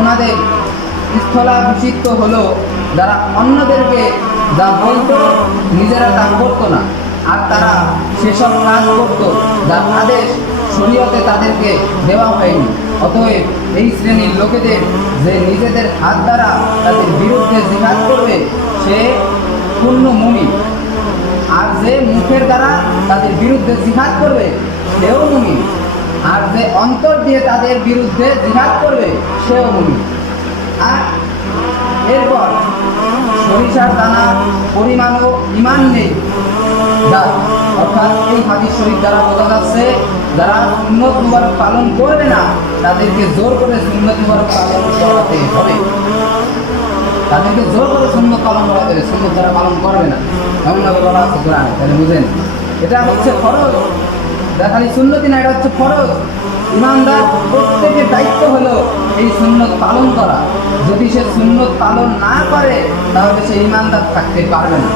ওনাদের স্থলাভিষিক্ত হলো যারা অন্যদেরকে যা বলতো নিজেরা তা করতো না, আর তারা সেসব কাজ করত যার আদেশ শরীয়তে তাদেরকে দেওয়া হয়নি। অতএব এই শ্রেণীর লোকেদের যে নিজেদের হাত দ্বারা তাদের বিরুদ্ধে জিহাদ করবে সে পূর্ণ মুমিন, আর যে মুখের দ্বারা তাদের বিরুদ্ধে জিহাদ করবে সেও মুমিন, আর যে অন্তর দিয়ে তাদের বিরুদ্ধে জিহাদ করবে সেও মুমিন। আর এরপর সরিষার দানার পরিমাণও ইমান নেই যার, অর্থাৎ এই হাদিস শরীফ দ্বারা বোঝা যাচ্ছে যারা সুন্নত মুবারক পালন করবে না তাদেরকে জোর করে সুন্নত মুবারক পালন করাতে হবে, তাদেরকে জোর করে সুন্নত পালন করাতে হবে। সুন্নত যারা পালন করবে না এমনভাবে বলা আছে কোরআনে, তাহলে বুঝেন এটা হচ্ছে ফরজ, খালি সুন্নতি না, এটা হচ্ছে ফরজ। ইমানদার প্রত্যেকের দায়িত্ব হলো এই সুন্নত পালন করা। যদি সে সুন্নত পালন না করে তাহলে সে ইমানদার থাকতে পারবে না।